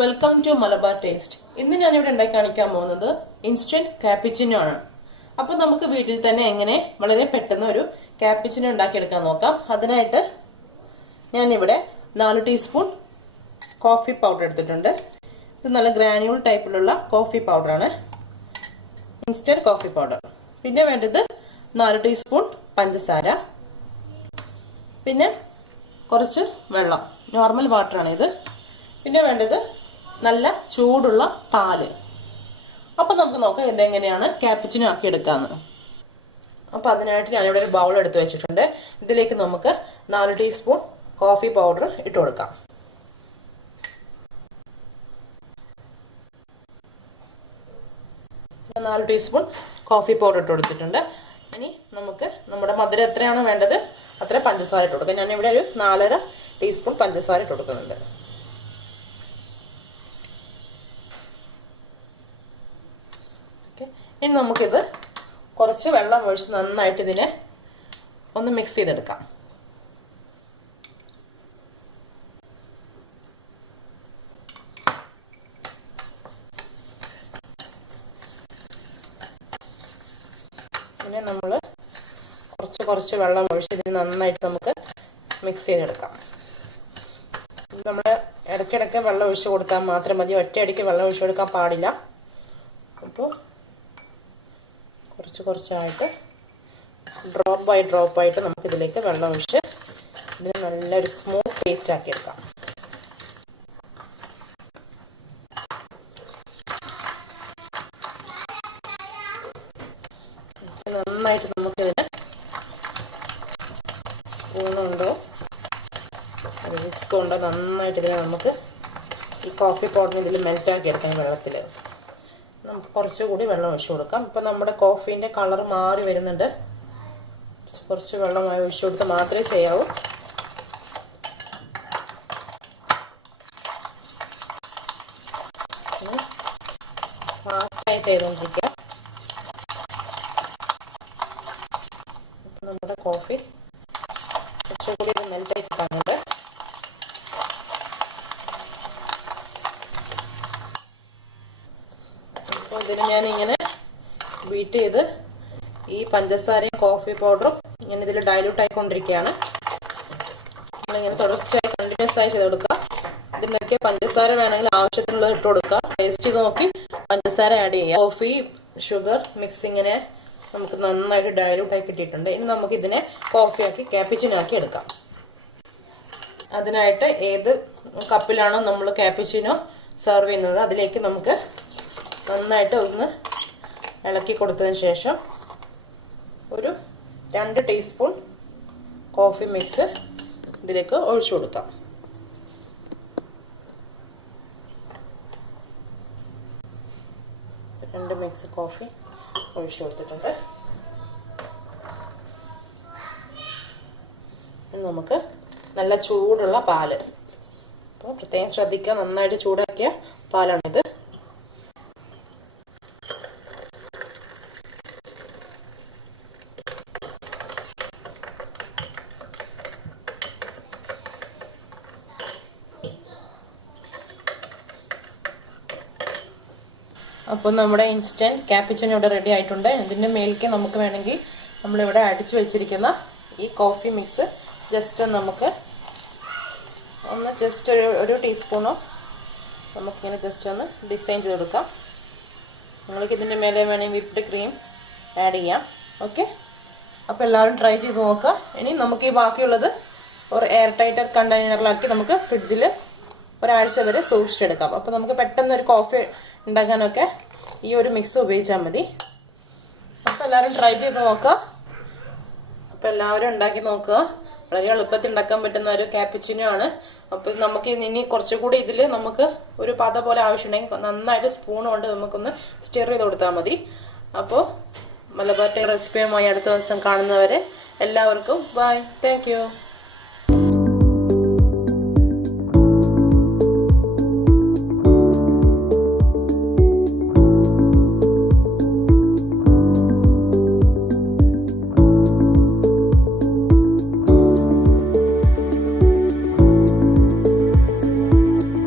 Welcome to Malabar taste. ഇന്ന് ഞാനിവിടെ ഉണ്ടാക്കി കാണിക്കാൻ പോകുന്നത് ഇൻസ്റ്റന്റ് കാപ്പിച്ചിനോ ആണ്. അപ്പൊ നമുക്ക് വീട്ടിൽ തന്നെ എങ്ങനെ വളരെ പെട്ടെന്ന് ഒരു കാപ്പിച്ചിനോ ഉണ്ടാക്കിയെടുക്കാൻ നോക്കാം. അതിനായിട്ട് ഞാനിവിടെ 4 ടീസ്പൂൺ കോഫി പൗഡർ എടുത്തിട്ടുണ്ട്. ഇത് നല്ല ഗ്രാനുവൽ ടൈപ്പിലുള്ള കോഫി പൗഡറാണ്, ഇൻസ്റ്റന്റ് കോഫി പൗഡർ. പിന്നെ വേണ്ടത് 4 ടീസ്പൂൺ പഞ്ചസാര, പിന്നെ കുറച്ച് വെള്ളം, നോർമൽ വാട്ടറാണ് ഇത്. പിന്നെ വേണ്ടത് നല്ല ചൂടുള്ള പാല്. അപ്പൊ നമുക്ക് നോക്കാം ഇതെങ്ങനെയാണ് കാപ്പിച്ചിനോ ആക്കി എടുക്കാന്ന്. അപ്പൊ അതിനായിട്ട് ഞാനിവിടെ ഒരു ബൗൾ എടുത്ത് വെച്ചിട്ടുണ്ട്. ഇതിലേക്ക് നമുക്ക് 4 ടീസ്പൂൺ കോഫി പൗഡർ ഇട്ട് കൊടുക്കാം. ഞാൻ 4 ടീസ്പൂൺ കോഫി പൗഡർ ഇട്ട് കൊടുത്തിട്ടുണ്ട്. ഇനി നമുക്ക് നമ്മുടെ മധുരം എത്രയാണ് വേണ്ടത് അത്ര പഞ്ചസാര ഇട്ട് കൊടുക്കാം. ഞാനിവിടെ ഒരു 4.5 ടീസ്പൂൺ പഞ്ചസാര ഇട്ട് കൊടുക്കുന്നുണ്ട്. ഇനി നമുക്കിത് കുറച്ച് വെള്ളം ഒഴിച്ച് നന്നായിട്ട് ഇതിനെ ഒന്ന് മിക്സ് ചെയ്തെടുക്കാം. പിന്നെ നമ്മൾ കുറച്ച് വെള്ളം ഒഴിച്ച് ഇതിന് നന്നായിട്ട് നമുക്ക് മിക്സ് ചെയ്തെടുക്കാം. നമ്മൾ ഇടയ്ക്കിടയ്ക്ക് വെള്ളം ഒഴിച്ച് കൊടുത്താൽ മാത്രം മതി, ഒറ്റയടിക്ക് വെള്ളം ഒഴിച്ച് കൊടുക്കാൻ പാടില്ല. അപ്പോൾ കുറച്ചായിട്ട് ഡ്രോപ്പ് ബൈ ഡ്രോപ്പ് ആയിട്ട് നമുക്കിതിലേക്ക് വെള്ളം ഒഴിച്ച് ഇതിന് നല്ലൊരു സ്മൂത്ത് പേസ്റ്റ് ആക്കി എടുക്കാം. നന്നായിട്ട് നമുക്കിതിന് സ്പൂണുണ്ടോ വിസ്ക് ഉണ്ടോ നന്നായിട്ട് ഇതിനെ നമുക്ക് ഈ കോഫി പൗഡറിന് ഇതിൽ മെൽറ്റാക്കി എടുക്കാം. ഈ വെള്ളത്തിൽ നമുക്ക് കുറച്ചുകൂടി വെള്ളം ഒഴിച്ചു കൊടുക്കാം. ഇപ്പം നമ്മുടെ കോഫീൻ്റെ കളർ മാറി വരുന്നുണ്ട്. കുറച്ച് വെള്ളമായി ഒഴിച്ചു കൊടുത്ത് മാത്രമേ ചെയ്യാവൂ. ഫാസ്റ്റായി ചെയ്തുകൊണ്ടിരിക്കുക. നമ്മുടെ കോഫി കുറച്ചുകൂടി മെൽറ്റായി കിട്ടാനുണ്ട്. അപ്പോൾ ഇതിന് ഞാനിങ്ങനെ ബീറ്റ് ചെയ്ത് ഈ പഞ്ചസാരയും കോഫി പൗഡറും ഇങ്ങനെ ഇതിൽ ഡൈല്യൂട്ട് ആയിക്കൊണ്ടിരിക്കുകയാണ്. നമ്മളിങ്ങനെ തുടർച്ചയായി കണ്ടിന്യൂസ് ആയി ചെയ്ത് കൊടുക്കുക. ഇതിനൊക്കെ പഞ്ചസാര വേണമെങ്കിൽ ആവശ്യത്തിനുള്ളത് ഇട്ട് കൊടുക്കുക. ടേസ്റ്റ് ചെയ്ത് നോക്കി പഞ്ചസാര ആഡ് ചെയ്യുക. കോഫി ഷുഗർ മിക്സിങ്ങിനെ നമുക്ക് നന്നായിട്ട് ഡൈല്യൂട്ട് ആയി കിട്ടിയിട്ടുണ്ട്. ഇനി നമുക്ക് ഇതിനെ കോഫിയാക്കി കാപ്പിച്ചിനോ ആക്കി എടുക്കാം. അതിനായിട്ട് ഏത് കപ്പിലാണോ നമ്മൾ കാപ്പിച്ചിനോ സെർവ് ചെയ്യുന്നത് അതിലേക്ക് നമുക്ക് നന്നായിട്ട് ഒന്ന് ഇളക്കി കൊടുത്തതിന് ശേഷം ഒരു 2 ടീസ്പൂൺ കോഫി മിക്സ് ഇതിലേക്ക് ഒഴിച്ചു കൊടുക്കാം. രണ്ട് മിക്സ് കോഫി ഒഴിച്ചു കൊടുത്തിട്ടുണ്ട്. നമുക്ക് നല്ല ചൂടുള്ള പാല്, അപ്പോൾ പ്രത്യേകം ശ്രദ്ധിക്കുക, നന്നായിട്ട് ചൂടാക്കിയ പാലാണിത്. അപ്പോൾ നമ്മുടെ ഇൻസ്റ്റന്റ് കാപ്പിച്ചിനോ ഇവിടെ റെഡി ആയിട്ടുണ്ട്. ഇതിൻ്റെ മേലേക്ക് നമുക്ക് വേണമെങ്കിൽ നമ്മളിവിടെ അടിച്ചു വെച്ചിരിക്കുന്ന ഈ കോഫി മിക്സ് ജസ്റ്റ് നമുക്ക് ഒരു ടീസ്പൂണോ നമുക്കിങ്ങനെ ജസ്റ്റ് ഒന്ന് ഡിസൈൻ ചെയ്ത് കൊടുക്കാം. നിങ്ങൾക്ക് ഇതിൻ്റെ മേലെ വേണമെങ്കിൽ വിപ്ഡ് ക്രീം ആഡ് ചെയ്യാം. ഓക്കെ, അപ്പോൾ എല്ലാവരും ട്രൈ ചെയ്ത് നോക്കുക. ഇനി നമുക്ക് ഈ ബാക്കിയുള്ളത് ഒരു എയർ ടൈറ്റർ കണ്ടെയ്നറിലാക്കി നമുക്ക് ഫ്രിഡ്ജിൽ ഒരാഴ്ച വരെ സൂക്ഷിച്ചെടുക്കാം. അപ്പോൾ നമുക്ക് പെട്ടെന്ന് ഒരു കോഫി ഉണ്ടാക്കാനൊക്കെ ഈ ഒരു മിക്സ് ഉപയോഗിച്ചാൽ മതി. അപ്പോൾ എല്ലാവരും ട്രൈ ചെയ്ത് നോക്കുക. അപ്പോൾ എല്ലാവരും ഉണ്ടാക്കി നോക്കുക. വളരെ എളുപ്പത്തിൽ ഉണ്ടാക്കാൻ പറ്റുന്ന ഒരു കാപ്പിച്ചിനോ ആണ്. അപ്പോൾ നമുക്ക് ഇനി കുറച്ചുകൂടി ഇതിൽ നമുക്ക് ഒരു പത പോലെ ആവശ്യമുണ്ടെങ്കിൽ നന്നായിട്ട് സ്പൂൺ കൊണ്ട് നമുക്കൊന്ന് സ്റ്റിർ ചെയ്ത് കൊടുത്താൽ മതി. അപ്പോൾ മലബാർ റെസിപ്പിയുമായി അടുത്ത ദിവസം കാണുന്നവരെ എല്ലാവർക്കും ബൈ. Thank you.